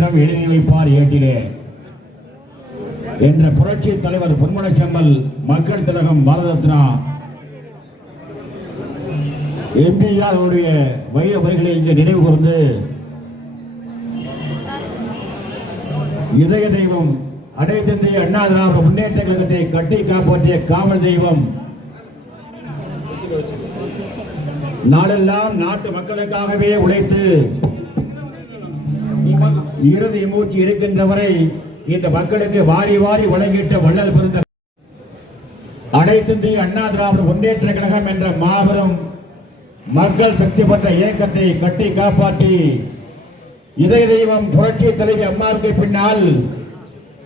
நேர்மை எழுதி வைப்பார் ஏட்டிலே. என்ற புரட்சி தலைவர் பொன்மன செம்மல் மக்கள் திலகம் பாரதத்னா எம்பிஆர் அவருடைய வைர வரிகளை இங்கே நினைவு கூர்ந்து. இதய தெய்வம் அடைத்தந்தை அண்ணா திராவிட முன்னேற்ற கழகத்தை கட்டி காப்பாற்றிய காவல் தெய்வம். நாளெல்லாம் நாட்டு மக்களுக்காகவே உழைத்து இறுதி மூச்சு இருக்கின்ற வரை இந்த மக்களுக்கு வாரி வாரி வழங்கிட்ட வள்ளல் பிறந்த அனைத்திந்திய அண்ணா திராவிட முன்னேற்ற கழகம் என்ற மாபெரும் மக்கள் சக்தி பெற்ற இயக்கத்தை கட்டி காப்பாற்றி இதய தெய்வம் புரட்சி தலைவி அம்மாவுக்கு பின்னால்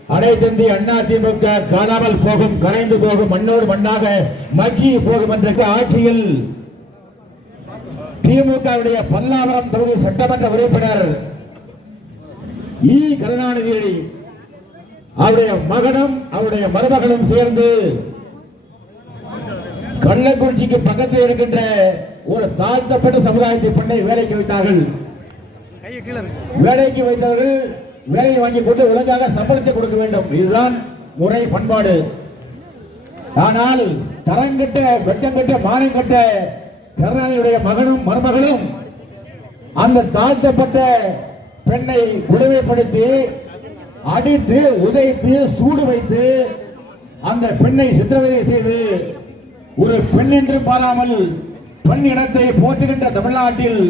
அனைத்திந்திய அண்ணா திமுக காணாமல் போகும் கரைந்து போகும் மண்ணோடு மண்ணாக மக்கி போகும் என்ற ஆட்சியில் திமுகவுடைய பல்லாவரம் தொகுதி சட்டமன்ற உறுப்பினர் இ கருணாநிதி அவருடைய மகனும் அவருடைய மருமகனும் சேர்ந்து கள்ளக்குறிச்சிக்கு பக்கத்தில் இருக்கின்ற ஒரு தாழ்த்தப்பட்ட சமுதாயத்தை பெண்ணை வேலைக்கு வைத்தார்கள். வேலைக்கு வைத்தவர்கள் வேலையை வாங்கி கொண்டு ஒழுங்காக சம்பளத்தை கொடுக்க வேண்டும். இதுதான் முறை பண்பாடு. ஆனால் தரங்கட்ட வெட்டங்கட்ட மானங்கட்ட கருணாநிதியுடைய மகனும் மருமகளும் அந்த தாழ்த்தப்பட்ட பெண்ணை குடிமைப்படுத்தி அடித்து உதைத்து சூடு வைத்து அந்த பெண்ணை சித்திரவதை செய்து ஒரு பெண் என்று பாராமல் பெண் இனத்தை போற்றுகின்ற தமிழ்நாட்டில்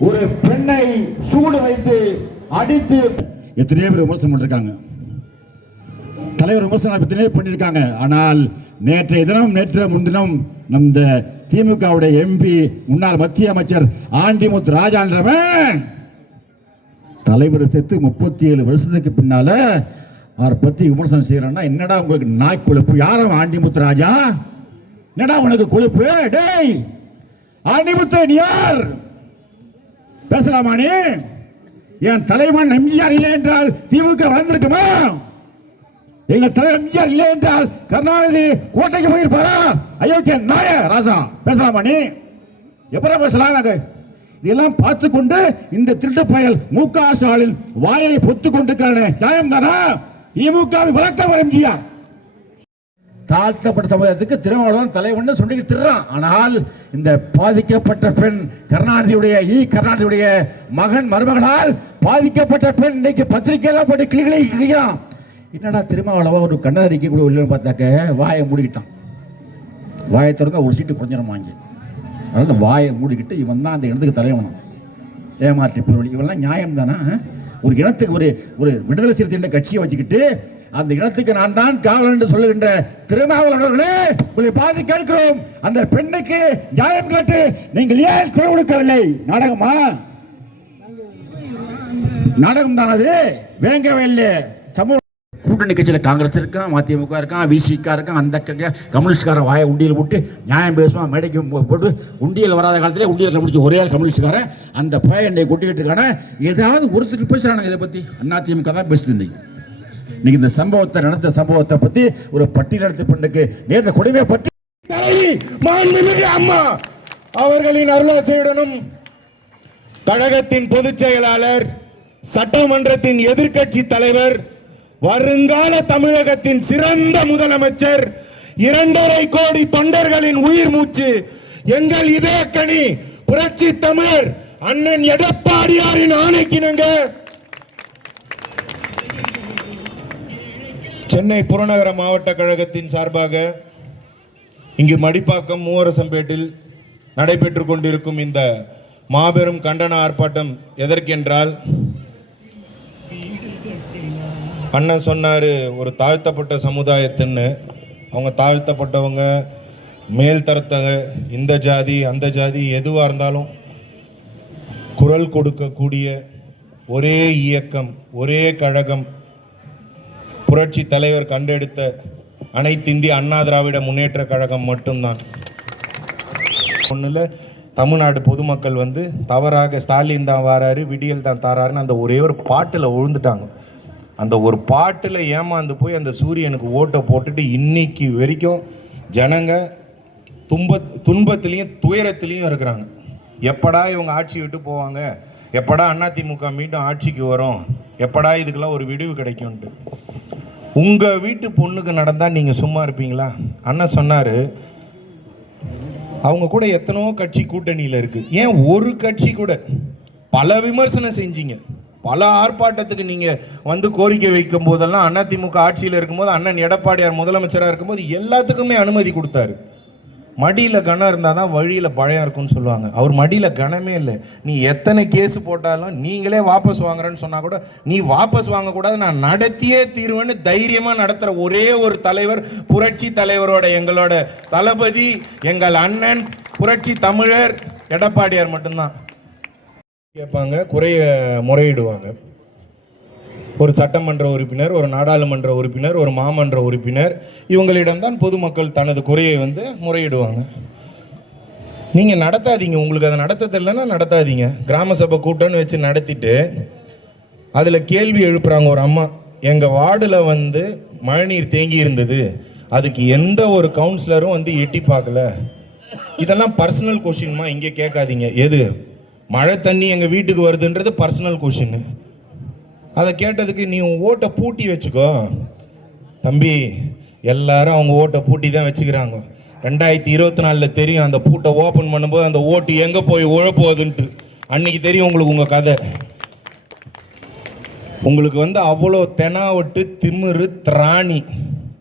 ஒரு பெண்ணை சூடு வைத்து அடித்து எத்தனையோ பேர் விமர்சனம் பண்ணிருக்காங்க. தலைவர் விமர்சனம் எத்தனையோ பண்ணியிருக்காங்க ஆனால் நேற்றைய தினம் நேற்று முன்தினம் இந்த திமுகவுடைய எம்பி முன்னாள் மத்திய அமைச்சர் ஆண்டிமுத்து ராஜான்றவன் தலைவர் சேர்த்து முப்பத்தி ஏழு வருஷத்துக்கு பின்னால அவரை பத்தி விமர்சனம் செய்கிறேன்னா என்னடா உங்களுக்கு நாய் கொழுப்பு? யாரும் ஆண்டிமுத்து ராஜா? என்னடா உனக்கு கொழுப்பு? டேய் ஆண்டிமுத்து நீ யார்? பேசலாமா நீ? என் தலைவன் எம்ஜிஆர் இல்லை என்றால் திமுக வளர்ந்திருக்குமா? எங்க தலைவர் எம்ஜிஆர் இல்லை என்றால் கருணாநிதி கோட்டைக்கு போயிருப்பாரா? அயோக்கிய நாய ராசா பேசலாமா நீ? எப்பறம் பேசலாம் நாங்கள் இதெல்லாம் பார்த்து கொண்டு இந்த திருட்டு பயல் மு க ஸ்டாலின் வாயை பொத்து கொண்டிருக்கானே நியாயம் தானா திமுக விளக்கம் எம்ஜிஆர். தாழ்த்தப்பட்ட சமுதாயத்துக்கு திருமாவளவன் தலைவன் சொல்லி திருறான் ஆனால் இந்த பாதிக்கப்பட்ட பெண் கருணாநிதியுடைய இ கருணாநிதியுடைய மகன் மருமகனால் பாதிக்கப்பட்ட பெண் இன்னைக்கு பத்திரிகையெல்லாம் போட்டு கிளிகளை கிளிக்கிறான் என்னடா திருமாவளவா ஒரு கண்ணறிக்கை கூட இல்லைன்னு பார்த்தாக்க வாயை மூடிக்கிட்டான். வாயை திறந்தா ஒரு சீட்டு குறைஞ்சிடும் வாங்கி அதனால் வாயை மூடிக்கிட்டு இவன் தான் அந்த இனத்துக்கு தலைவனும். ஏமாற்றி பொருள் இவெல்லாம் நியாயம் தானா ஒரு இனத்துக்கு ஒரு ஒரு விடுதலை சிறுத்தை கட்சியை வச்சுக்கிட்டு அந்த இனத்துக்கு நான் தான் காவலன் என்று சொல்லுகின்ற திருமாவளவர்களே உங்களை பார்த்து கேட்கிறோம். அந்த பெண்ணுக்கு நியாயம் கேட்டு நீங்கள் ஏன் குரல் கொடுக்கவில்லை? நாடகமா? நாடகம் தானது அது வேங்கவே இல்லை கூட்டணி கட்சியில் காங்கிரஸ் இருக்கான் மதிமுக இருக்கான் விசிகா இருக்கான் அந்த கம்யூனிஸ்ட்காரன் வாயை உண்டியல் போட்டு நியாயம் பேசுவான் மேடைக்கு போட்டு உண்டியல் வராத காலத்திலே உண்டியில் கண்டுபிடிச்சி ஒரே ஆள் கம்யூனிஸ்ட்காரன் அந்த பையனை கொட்டிக்கிட்டு இருக்கான ஏதாவது ஒருத்தருக்கு பேசுகிறானு இதை பற்றி அதிமுக தான் பேசுது இன்னைக்கு. இன்னைக்கு இந்த சம்பவத்தை நடந்த சம்பவத்தை பற்றி ஒரு பட்டியலத்து பெண்ணுக்கு நேர்ந்த கொடுமையை பற்றி அம்மா அவர்களின் அருளாசையுடனும் கழகத்தின் பொதுச் செயலாளர் சட்டமன்றத்தின் எதிர்க்கட்சி தலைவர் வருங்கால தமிழகத்தின் சிறந்த முதலமைச்சர் இரண்டரை கோடி தொண்டர்களின் உயிர் மூச்சு. எங்கள் இதயக்கணி புரட்சி தமிழர் அண்ணன் எடப்பாடியாரின் ஆணைக்கிணங்க. சென்னை புறநகர மாவட்ட கழகத்தின் சார்பாக இங்கு மடிப்பாக்கம் மூவரசம்பேட்டில் நடைபெற்று கொண்டிருக்கும் இந்த மாபெரும் கண்டன ஆர்ப்பாட்டம் எதற்கென்றால் அண்ணன் சொன்னார் ஒரு தாழ்த்தப்பட்ட சமுதாயத்துன்னு. அவங்க தாழ்த்தப்பட்டவங்க மேல்தரத்தக இந்த ஜாதி அந்த ஜாதி எதுவாக இருந்தாலும் குரல் கொடுக்கக்கூடிய ஒரே இயக்கம் ஒரே கழகம். புரட்சி தலைவர் கண்டெடுத்த அனைத்திந்திய அண்ணா திராவிட முன்னேற்ற கழகம் மட்டும்தான். ஒன்றில் தமிழ்நாடு பொதுமக்கள் வந்து தவறாக ஸ்டாலின் தான் வாராரு விடியல் தான் தாராருன்னு அந்த ஒரே ஒரு பாட்டில் விழுந்துட்டாங்க அந்த ஒரு பாட்டில் ஏமாந்து போய் அந்த சூரியனுக்கு ஓட்டை போட்டுட்டு இன்னைக்கு வரைக்கும் ஜனங்க துன்ப துன்பத்துலேயும் துயரத்துலேயும் இருக்கிறாங்க. எப்படா இவங்க ஆட்சி விட்டு போவாங்க? எப்படா அதிமுக மீண்டும் ஆட்சிக்கு வரும்? எப்படா இதுக்கெல்லாம் ஒரு விடிவு கிடைக்கும்ன்ட்டு. உங்கள் வீட்டு பொண்ணுக்கு நடந்தால் நீங்கள் சும்மா இருப்பீங்களா? அண்ணன் சொன்னார் அவங்க கூட எத்தனையோ கட்சி கூட்டணியில் இருக்குது ஏன் ஒரு கட்சி கூட? பல விமர்சனம் செஞ்சீங்க. பல ஆர்ப்பாட்டத்துக்கு நீங்கள் வந்து கோரிக்கை வைக்கும் போதெல்லாம் அதிமுக ஆட்சியில் இருக்கும்போது அண்ணன் எடப்பாடியார் முதலமைச்சராக இருக்கும்போது எல்லாத்துக்குமே அனுமதி கொடுத்தாரு. மடியில் கனம் இருந்தால் தான் வழியில் பழையம் இருக்கும்னு சொல்லுவாங்க. அவர் மடியில் கனமே இல்லை. நீ எத்தனை கேஸ் போட்டாலும் நீங்களே வாபஸ் வாங்குறேன்னு சொன்னால் கூட நீ வாபஸ் வாங்கக்கூடாது நான் நடத்தியே தீர்வேன்னு தைரியமாக நடத்துகிற ஒரே ஒரு தலைவர் புரட்சி தலைவரோட எங்களோட தளபதி எங்கள் அண்ணன் புரட்சி தமிழர் எடப்பாடியார் மட்டும்தான். கேட்பாங்க குறைய முறையிடுவாங்க. ஒரு சட்டமன்ற உறுப்பினர் ஒரு நாடாளுமன்ற உறுப்பினர் ஒரு மாமன்ற உறுப்பினர் இவங்களிடம்தான் பொதுமக்கள் தனது குறையை வந்து முறையிடுவாங்க. நீங்கள் நடத்தாதீங்க உங்களுக்கு அதை நடத்த தெரியலன்னா நடத்தாதீங்க. கிராம சபை கூட்டம்னு வச்சு நடத்திட்டு அதில் கேள்வி எழுப்புறாங்க ஒரு அம்மா எங்கள் வார்டில் வந்து மழைநீர் தேங்கி இருந்தது. அதுக்கு எந்த ஒரு கவுன்சிலரும் வந்து எட்டி பார்க்கல. இதெல்லாம் பர்சனல் கொஷின்மா இங்கே கேட்காதீங்க. எது? மழை தண்ணி எங்கள் வீட்டுக்கு வருதுன்றது பர்சனல் கொஷின் அதை கேட்டதுக்கு நீ உன் ஓட்டை பூட்டி வச்சுக்கோ. தம்பி எல்லாரும் அவங்க ஓட்டை பூட்டி தான் வச்சுக்கிறாங்க. ரெண்டாயிரத்தி இருபத்தி நாலில் தெரியும் அந்த பூட்டை ஓப்பன் பண்ணும்போது அந்த ஓட்டு எங்கே போய் உழப்போகுதுன்ட்டு. அன்னைக்கு தெரியும் உங்களுக்கு உங்கள் கதை. உங்களுக்கு வந்து அவ்வளோ தெனாவட்டு திமிரு திராணி.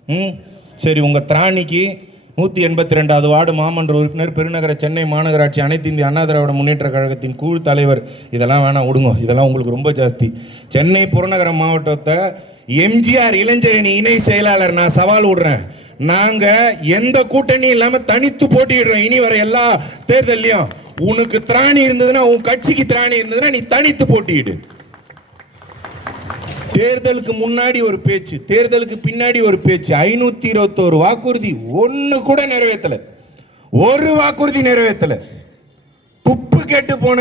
ம்? சரி உங்கள் திராணிக்கு நூற்றி எண்பத்தி ரெண்டாவது வார்டு மாமன்ற உறுப்பினர் பெருநகர சென்னை மாநகராட்சி அனைத்து இந்திய அண்ணா திராவிட முன்னேற்ற கழகத்தின் குழு தலைவர். இதெல்லாம் வேணாம் விடுங்க. இதெல்லாம் உங்களுக்கு ரொம்ப ஜாஸ்தி. சென்னை புறநகர மாவட்டத்தை எம்ஜிஆர் இளைஞரணி இணை செயலாளர் நான் சவால் விடுறேன். நாங்கள் எந்த கூட்டணியும் இல்லாமல் தனித்து போட்டியிடுறோம். இனி வர எல்லா தேர்தல்லையும். உனக்கு திராணி இருந்ததுன்னா உன் கட்சிக்கு திராணி இருந்ததுன்னா நீ தனித்து போட்டியிடு. தேர்தலுக்கு முன்னாடி ஒரு பேச்சு தேர்தலுக்கு பின்னாடி ஒரு பேச்சு. ஐநூத்தி இருபத்தோரு வாக்குறுதி ஒன்று கூட நிறைவேற்றல ஒரு வாக்குறுதி நிறைவேற்றல துப்பு கேட்டு போன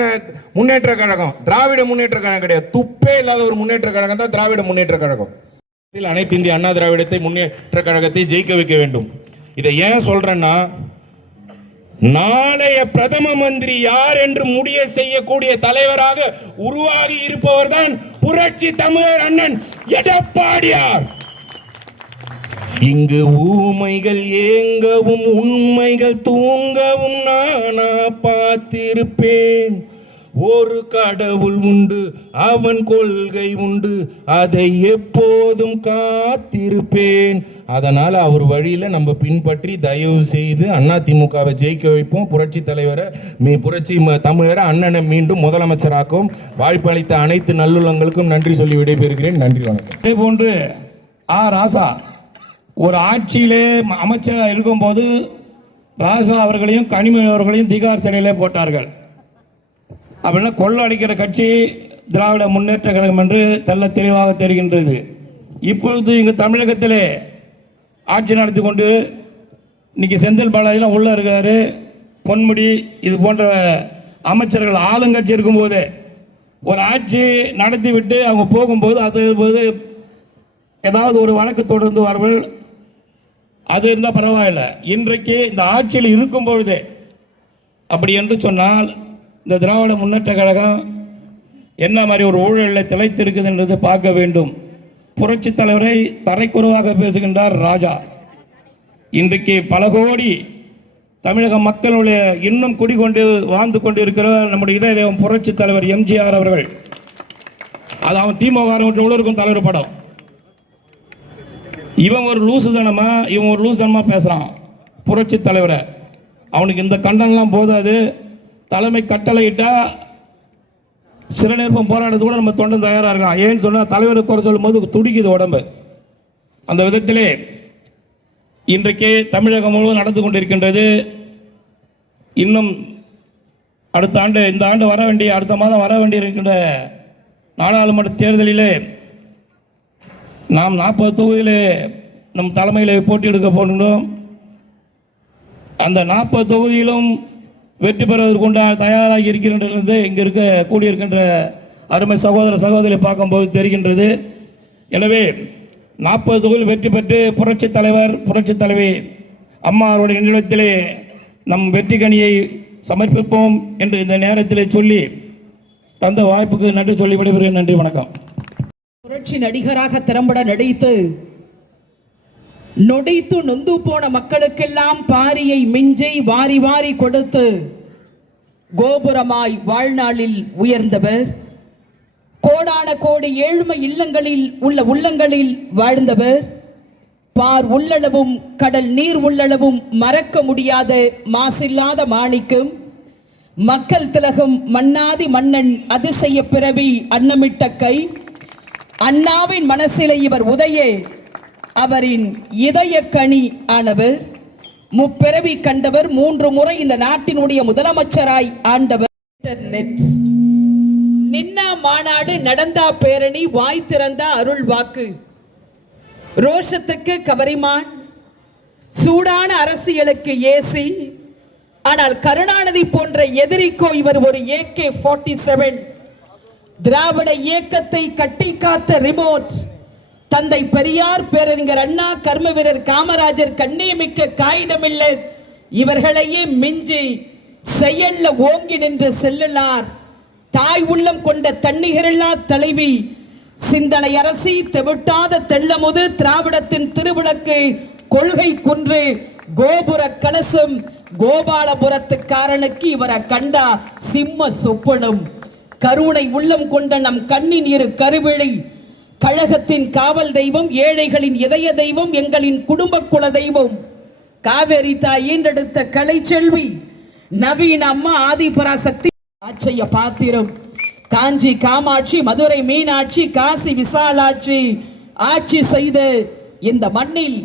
முன்னேற்ற கழகம் திராவிட முன்னேற்ற கழகம் கிடையாது. துப்பே இல்லாத ஒரு முன்னேற்ற கழகம் தான் திராவிட முன்னேற்ற கழகம். இதில் அனைத்து இந்திய அண்ணா திராவிடத்தை முன்னேற்ற கழகத்தை ஜெயிக்க வைக்க வேண்டும். இதை ஏன் சொல்றேன்னா நாளைய பிரதம மந்திரி யார் என்று முடிய செய்யக்கூடிய தலைவராக உருவாகி இருப்பவர் தான் புரட்சி தமிழர் அண்ணன் எடப்பாடியார். இங்கு ஊமைகள் ஏங்கவும் உண்மைகள் தூங்கவும் நானா பார்த்திருப்பேன். ஒரு கடவுள் உண்டு அவன் கொள்கை உண்டு. அதை எப்போதும் காத்திருப்பேன். அதனால் அவர் வழியில் நம்ம பின்பற்றி தயவு செய்து அண்ணா திமுகவை ஜெயிக்க வைப்போம். புரட்சி தலைவரை மீ புரட்சி ம- தமிழரை அண்ணனை மீண்டும் முதலமைச்சராக்கும். வாய்ப்பளித்த அனைத்து நல்லுள்ளங்களுக்கும் நன்றி சொல்லி விடைபெறுகிறேன். நன்றி வணக்கம். அதே போன்று ஆ ராசா ஒரு ஆட்சியிலே அமைச்சராக இருக்கும்போது ராசா அவர்களையும் கனிமொழி அவர்களையும் திகார் சிறையிலே போட்டார்கள். அப்படின்னா கொள்ள அடிக்கிற கட்சி திராவிட முன்னேற்ற கழகம் என்று தெல்ல தெளிவாக தெரிகின்றது. இப்பொழுது இங்கே தமிழகத்திலே ஆட்சி நடத்தி கொண்டு இன்னைக்கு செந்தில் பாலாஜிலாம் உள்ளே இருக்கிறாரு. பொன்முடி இது போன்ற அமைச்சர்கள் ஆளுங்கட்சி இருக்கும்போது ஒரு ஆட்சி நடத்தி விட்டு அவங்க போகும்போது அது போது ஏதாவது ஒரு வழக்கு தொடர்ந்து வார்கள் அது இருந்தால் பரவாயில்லை. இன்றைக்கு இந்த ஆட்சியில் இருக்கும் பொழுதே அப்படி என்று சொன்னால் இந்த திராவிட முன்னேற்ற கழகம் என்ன மாதிரி ஒரு ஊழலில் திளைத்திருக்குது என்றது பார்க்க வேண்டும். புரட்சி தலைவரை தரைக்குறவாக பேசுகின்றார் ராஜா. இன்றைக்கு பல கோடி தமிழக மக்களுடைய இன்னும் குடிகொண்டு வாழ்ந்து கொண்டு இருக்கிற நம்முடைய இதய புரட்சி தலைவர் எம்ஜிஆர் அவர்கள். அது அவன் திமுக இருக்கும் தலைவர் படம். இவன் ஒரு லூசு தனமா இவன் ஒரு லூசு தனமா பேசுறான். புரட்சி தலைவரை. அவனுக்கு இந்த கண்டனம்லாம் போதாது. தலைமை கட்டளையிட்டா சிறநேர்ப்பம் போராட்டத்துக்கு கூட நம்ம தொண்டன் தயாராக இருக்கலாம். ஏன்னு சொன்னால் தலைவரை குறை சொல்லும் போது துடிக்குது உடம்பு. அந்த விதத்திலே இன்றைக்கே தமிழகம் முழுவதும் நடந்து கொண்டிருக்கின்றது. இன்னும் அடுத்த ஆண்டு இந்த ஆண்டு வர வேண்டிய அடுத்த மாதம் வர வேண்டியிருக்கின்ற நாடாளுமன்ற தேர்தலிலே நாம் நாற்பது தொகுதியில் நம் தலைமையில் போட்டியெடுக்க போகின்றோம். அந்த நாற்பது தொகுதியிலும் வெற்றி பெறுவதற்குண்டா தயாராகி இருக்கின்றது இங்கே இருக்க கூடியிருக்கின்ற அருமை சகோதர சகோதரி பார்க்கும்போது தெரிகின்றது. எனவே நாற்பது தொகுதியில் வெற்றி பெற்று புரட்சி தலைவர் புரட்சி தலைவி அம்மா அவருடைய நிலையத்திலே நம் வெற்றி கனியை சமர்ப்பிப்போம் என்று இந்த நேரத்தில் சொல்லி தந்த வாய்ப்புக்கு நன்றி சொல்லி விடைபெறுகிறேன். நன்றி வணக்கம். புரட்சி நடிகராக திறம்பட நடித்து நொடித்து நொந்து போன மக்களுக்கெல்லாம் பாரியை மிஞ்சை வாரி வாரி கொடுத்து கோபுரமாய் வாழ்நாளில் உயர்ந்தவர். கோடான கோடி ஏழ்மை இல்லங்களில் உள்ள உள்ளங்களில் வாழ்ந்தவர். பார் உள்ளளவும் கடல் நீர் உள்ளளவும் மறக்க முடியாத மாசில்லாத மாணிக்கம். மக்கள் திலகம் மன்னாதி மன்னன் அதிசய பிறவி அன்னமிட்ட கை. அண்ணாவின் மனசிலே இவர் உதயே. அவரின் இதய கனி ஆனவர் முப்பிறவி கண்டவர் மூன்று முறை இந்த நாட்டினுடைய முதலமைச்சராய் ஆண்டவர் இன்டர்நெட். நின்னா மாநாடு நடந்தா பேரணி வாய் திறந்தா அருள் வாக்கு. ரோஷத்துக்கு கவரிமான் சூடான அரசியலுக்கு ஏசி ஆனால் கருணாநிதி போன்ற எதிரிக்கோ இவர் ஒரு ஏகே ஃபார்ட்டி செவன் திராவிட இயக்கத்தை கட்டி காத்த ரிமோட் தந்தை பெரியார் பேரறிஞர் அண்ணா கர்ம வீரர் காமராஜர் கண்ணியமிக்க காகிதமில்லை. இவர்களையே மிஞ்சி செயல்ல ஓங்கி நின்று செல்லுளார் தாய் உள்ளம் கொண்ட தன்னிகரில்லா தலைவி சிந்தனை அரசி தெவிட்டாத தெள்ளமுது திராவிடத்தின் திருவிளக்கு கொள்கை குன்று கோபுர கலசம் கோபாலபுரத்துக்காரனுக்கு இவரை கண்டா சிம்ம சொப்பனும். கருணை உள்ளம் கொண்ட நம் கண்ணின் இரு கருவிழி கழகத்தின் காவல் தெய்வம் ஏழைகளின் இதய தெய்வம் எங்களின் குடும்ப குல தெய்வம். காவேரி தாய் ஈன்றெடுத்த கலை செல்வி நவீன அம்மா ஆதிபராசக்தி ஆச்சரிய பாத்திரம். காஞ்சி காமாட்சி மதுரை மீனாட்சி காசி விசாலாட்சி ஆட்சி செய்த இந்த மண்ணில்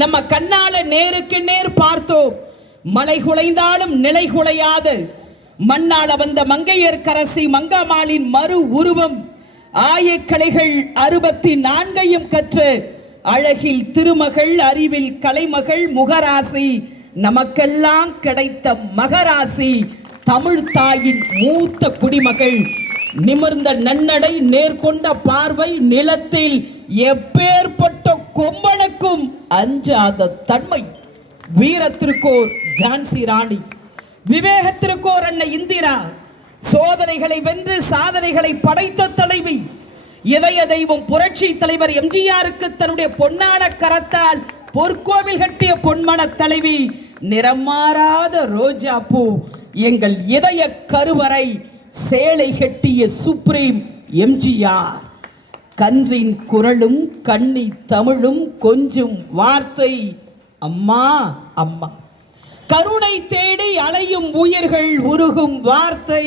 நம்ம கண்ணால நேருக்கு நேர் பார்த்தோம். மலை குலைந்தாலும் நிலை குலையாது மண்ணால வந்த மங்கையர்க்கரசி மங்காமாளின் மறு உருவம். ஆயக்கலைகள் அறுபத்தி நான்கையும் கற்று அழகில் திருமகள் அறிவில் கலைமகள் முகராசி நமக்கெல்லாம் கிடைத்த மகராசி தமிழ் தாயின் மூத்த குடிமகள். நிமிர்ந்த நன்னடை நேர்கொண்ட பார்வை நிலத்தில் எப்பேற்பட்ட கொம்பனுக்கும் அஞ்சாத தன்மை. வீரத்திற்கோர் ஜான்சி ராணி விவேகத்திற்கோர் அன்னை இந்திரா சோதனைகளை வென்று சாதனைகளை படைத்த தலைவி இதய தெய்வம் புரட்சி தலைவர் எம்ஜிஆருக்கு தன்னுடைய பொன்னான கரத்தால் பொற்கோவில் கட்டிய பொன்மன தலைவி நிறமாறாத ரோஜா பூ எங்கள் இதய கருவறை சேலை கட்டிய சுப்ரீம் எம்ஜிஆர். கன்றின் குரலும் கண்ணி தமிழும் கொஞ்சும் வார்த்தை அம்மா அம்மா. கருணை தேடி அலையும் உயிர்கள் உருகும் வார்த்தை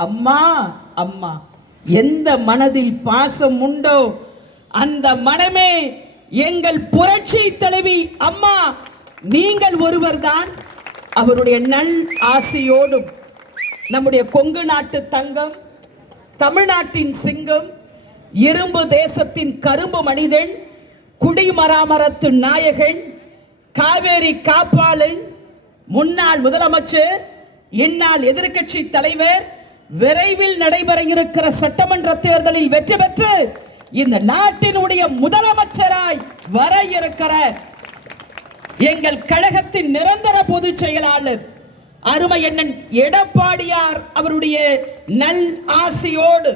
அம்மா அம்மா எந்த மனதில் பாசம் உண்டோ அந்த மனமே எங்கள் புரட்சி தலைவி அம்மா. நீங்கள் ஒருவர்தான் அவருடைய நல் ஆசையோடும் நம்முடைய கொங்கு நாட்டு தங்கம் தமிழ்நாட்டின் சிங்கம் இரும்பு தேசத்தின் கரும்பு மனிதன் குடிமராமரத்து நாயகன் காவேரி காப்பாளன் முன்னாள் முதலமைச்சர் இந்நாள் எதிர்க்கட்சி தலைவர் விரைவில் நடைபெற இருக்கிற சட்டமன்ற தேர்தலில் வெற்றி பெற்று இந்த நாட்டினுடைய முதலமைச்சராய் வர இருக்கிற எங்கள் கழகத்தின் நிரந்தர பொதுச் செயலாளர் அருமை அண்ணன் எடப்பாடியார் அவருடைய நல் ஆசையோடு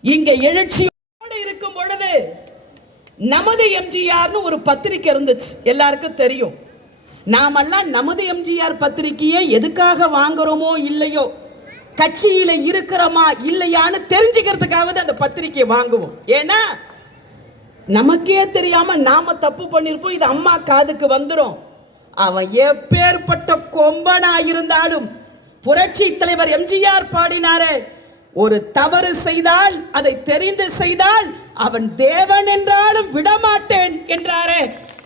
இங்க எழுச்சியோடு இருக்கும் பொழுது நமது எம்ஜிஆர்னு ஒரு பத்திரிக்கை இருந்துச்சு. எல்லாருக்கும் தெரியும். நாமெல்லாம் நமது எம்ஜிஆர் பத்திரிக்கையை எதுக்காக வாங்குறோமோ இல்லையோ கட்சியில இருக்கிறோமா இல்லையான்னு தெரிஞ்சுக்கிறதுக்காவது அந்த பத்திரிக்கையை வாங்குவோம். ஏன்னா நமக்கே தெரியாம நாம தப்பு பண்ணிருப்போம். இது அம்மா காதுக்கு வந்துடும் அவன் எப்பேற்பட்ட கொம்பனா இருந்தாலும் புரட்சி தலைவர் எம்ஜிஆர் பாடினாரே. ஒரு தவறு செய்தால் அதை தெரிந்து செய்தால் அவன் தேவன் என்றாலும் விடமாட்டேன் என்றாரே.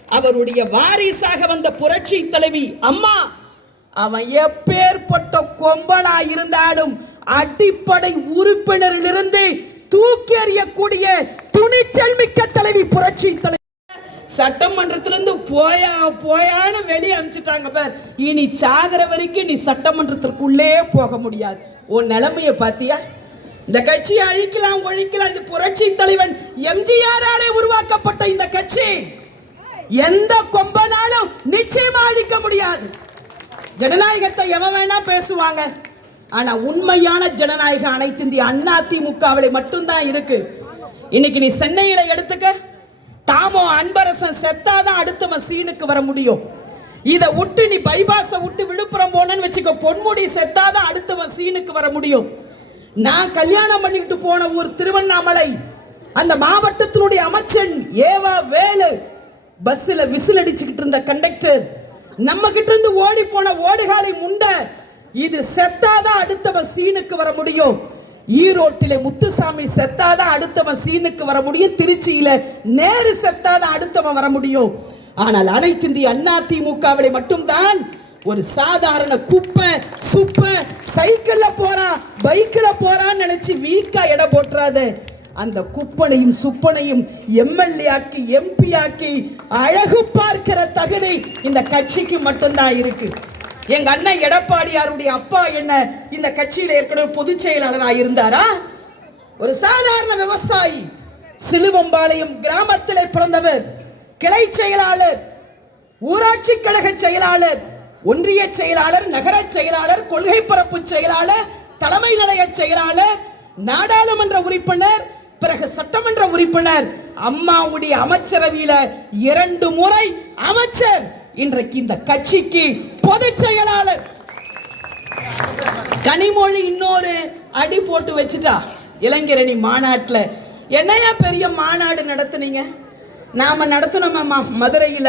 அவருடைய வாரிசாக வந்த புரட்சி தலைவி அம்மா அவன் எப்பேற்பட்ட கொம்பனா இருந்தாலும் அடிப்படை உறுப்பினரிலிருந்து தூக்கி எறியக்கூடிய துணிச்சல் மிக்க தலைவி புரட்சி தலைவி. சட்டமன்றத்திலிருந்து போயா போயான்னு வெளியே அனுப்பிச்சிட்டாங்க பார். இனி சாகிற வரைக்கும் நீ சட்டமன்றத்திற்குள்ளே போக முடியாது. உன் நிலைமையை பார்த்தியா? இந்த கட்சியை அழிக்கலாம் ஒழிக்கலாம் இது புரட்சி தலைவன் எம்ஜிஆராலே உருவாக்கப்பட்ட இந்த கட்சி. எந்த கொம்பனாலும் நிச்சயமா அழிக்க முடியாது. ஜனநாயகத்தை எவன் வேணா பேசுவாங்க. ஆனா உண்மையான ஜனநாயகம் அனைத்து இந்திய அண்ணா திமுகவில மட்டும்தான் இருக்கு. இன்னைக்கு நீ சென்னையில எடுத்துக்க. தாமோ அன்பரசன் செத்தாதான் அடுத்தவன் சீனுக்கு வர முடியும். இதை விட்டு நீ பைபாஸை விட்டு விழுப்புரம் போனேன்னு வச்சுக்கோ பொன்முடி செத்தாதான் அடுத்தவன் சீனுக்கு வர முடியும். நான் கல்யாணம் பண்ணிக்கிட்டு போன ஊர் திருவண்ணாமலை. அந்த மாவட்டத்தினுடைய அமைச்சன் ஏவா வேலு பஸ்ல விசில் அடிச்சுக்கிட்டு இருந்த கண்டக்டர் நம்ம கிட்ட இருந்து ஓடி போன ஓடுகாலை முண்ட இது செத்தாதான் அடுத்தவன் சீனுக்கு வர முடியும்? ஈரோட்டிலே முத்துசாமி செத்தாதான் அடுத்தவன் சீனுக்கு வர முடியும்? திருச்சியில நேரு செத்தாதான் அடுத்தவன் வர முடியும்? ஆனால் அனைத்து இந்திய அண்ணா திமுகவிலே மட்டும்தான் ஒரு சாதாரண குப்பை சுப்பை சைக்கிள்ல போறான் பைக்கில் போறான்னு நினைச்சு வீக்கா எடை போட்டுறாத. அந்த குப்பனையும் சுப்பனையும் எம்எல்ஏ ஆக்கி எம்பி ஆக்கி அழகு பார்க்கிற தகுதி இந்த கட்சிக்கு மட்டும்தான் இருக்கு. எங்க அண்ணன் எடப்பாடியாருடைய அப்பா என்ன இந்த கட்சியில ஏற்கனவே பொதுச் செயலாளராக இருந்தாரா? ஒரு சாதாரண விவசாயி சிலுவம்பாளையம் கிராமத்தில் பிறந்தவர் கிளை செயலாளர் ஊராட்சி கழக செயலாளர் ஒன்றிய செயலாளர் நகர செயலாளர் கொள்கை பரப்பு செயலாளர் தலைமை நிலைய செயலாளர் நாடாளுமன்ற உறுப்பினர் பிறகு சட்டமன்ற உறுப்பினர் அம்மாவுடைய அமைச்சரவையில இரண்டு முறை அமைச்சர். இன்றைக்கு இந்த கட்சிக்கு பொதுச் செயலாளர். கனிமொழி இன்னொரு அடி போட்டு வச்சுட்டா. இளைஞரணி மாநாட்டுல. என்னையா பெரிய மாநாடு நடத்துனீங்க? நாம நடத்தினோமாம்மா மதுரையில?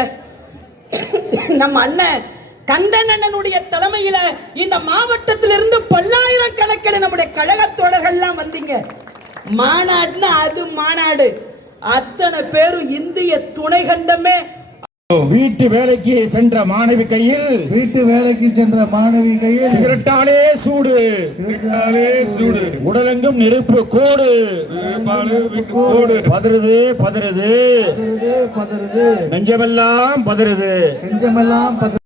நம்ம அண்ணன் கந்தன் அண்ணனுடைய தலைமையில இந்த மாவட்டத்திலிருந்து பல்லாயிரம் கணக்கில் நம்முடைய கழக தோழர்கள்லாம் வந்தீங்க. மாநாடுன்னா அது மாநாடு. அத்தனை பேரும் இந்திய துணை கண்டமே. வீட்டு வேலைக்கு சென்ற மாணவி கையில் வீட்டு வேலைக்கு சென்ற மாணவி கையில் சிகரெட்டாலே சூடு. சூடு. உடலெங்கும் நெருப்பு கோடு. கோடு. பதறுது பதறுது. பதறுது பதறுது. நெஞ்சமெல்லாம் பதறுது. நெஞ்சமெல்லாம் பதறுது.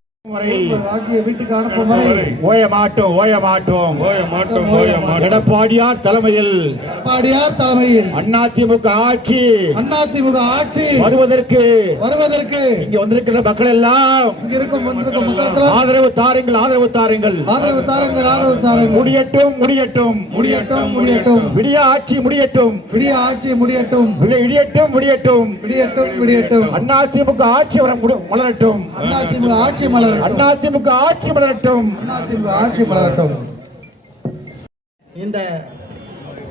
ஓய மாட்டோம் ஓய மாட்டோம் எடப்பாடியார் தலைமையில். எடப்பாடியார் தலைமையில். அதிமுக ஆட்சி. அதிமுக ஆட்சி. வருவதற்கு. வருவதற்கு. இங்க வந்திருக்கிற மக்கள் எல்லாம். ஆதரவு தாருங்கள் ஆதரவு தாருங்கள். ஆதரவு தாருங்கள் ஆதரவு தாருங்கள். முடியட்டும் முடியட்டும். முடியட்டும் முடியட்டும். விடிய ஆட்சி முடியட்டும். விடிய ஆட்சி முடியட்டும். இடியட்டும் முடியட்டும். விடியட்டும் விடியட்டும் அதிமுக ஆட்சி மலரட்டும் அதிமுக ஆட்சி மலரட்டும் அதிமுக ஆட்சி மலரட்டும். அதிமுக ஆட்சி மலரட்டும். இந்த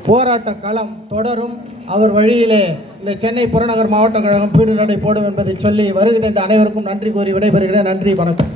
போராட்ட களம் தொடரும். அவர் வழியிலே இந்த சென்னை புறநகர் மாவட்ட கழகம் பீடு நடை போடும் என்பதை சொல்லி வருகிற இந்த அனைவருக்கும் நன்றி கூறி விடைபெறுகிறேன். நன்றி வணக்கம்.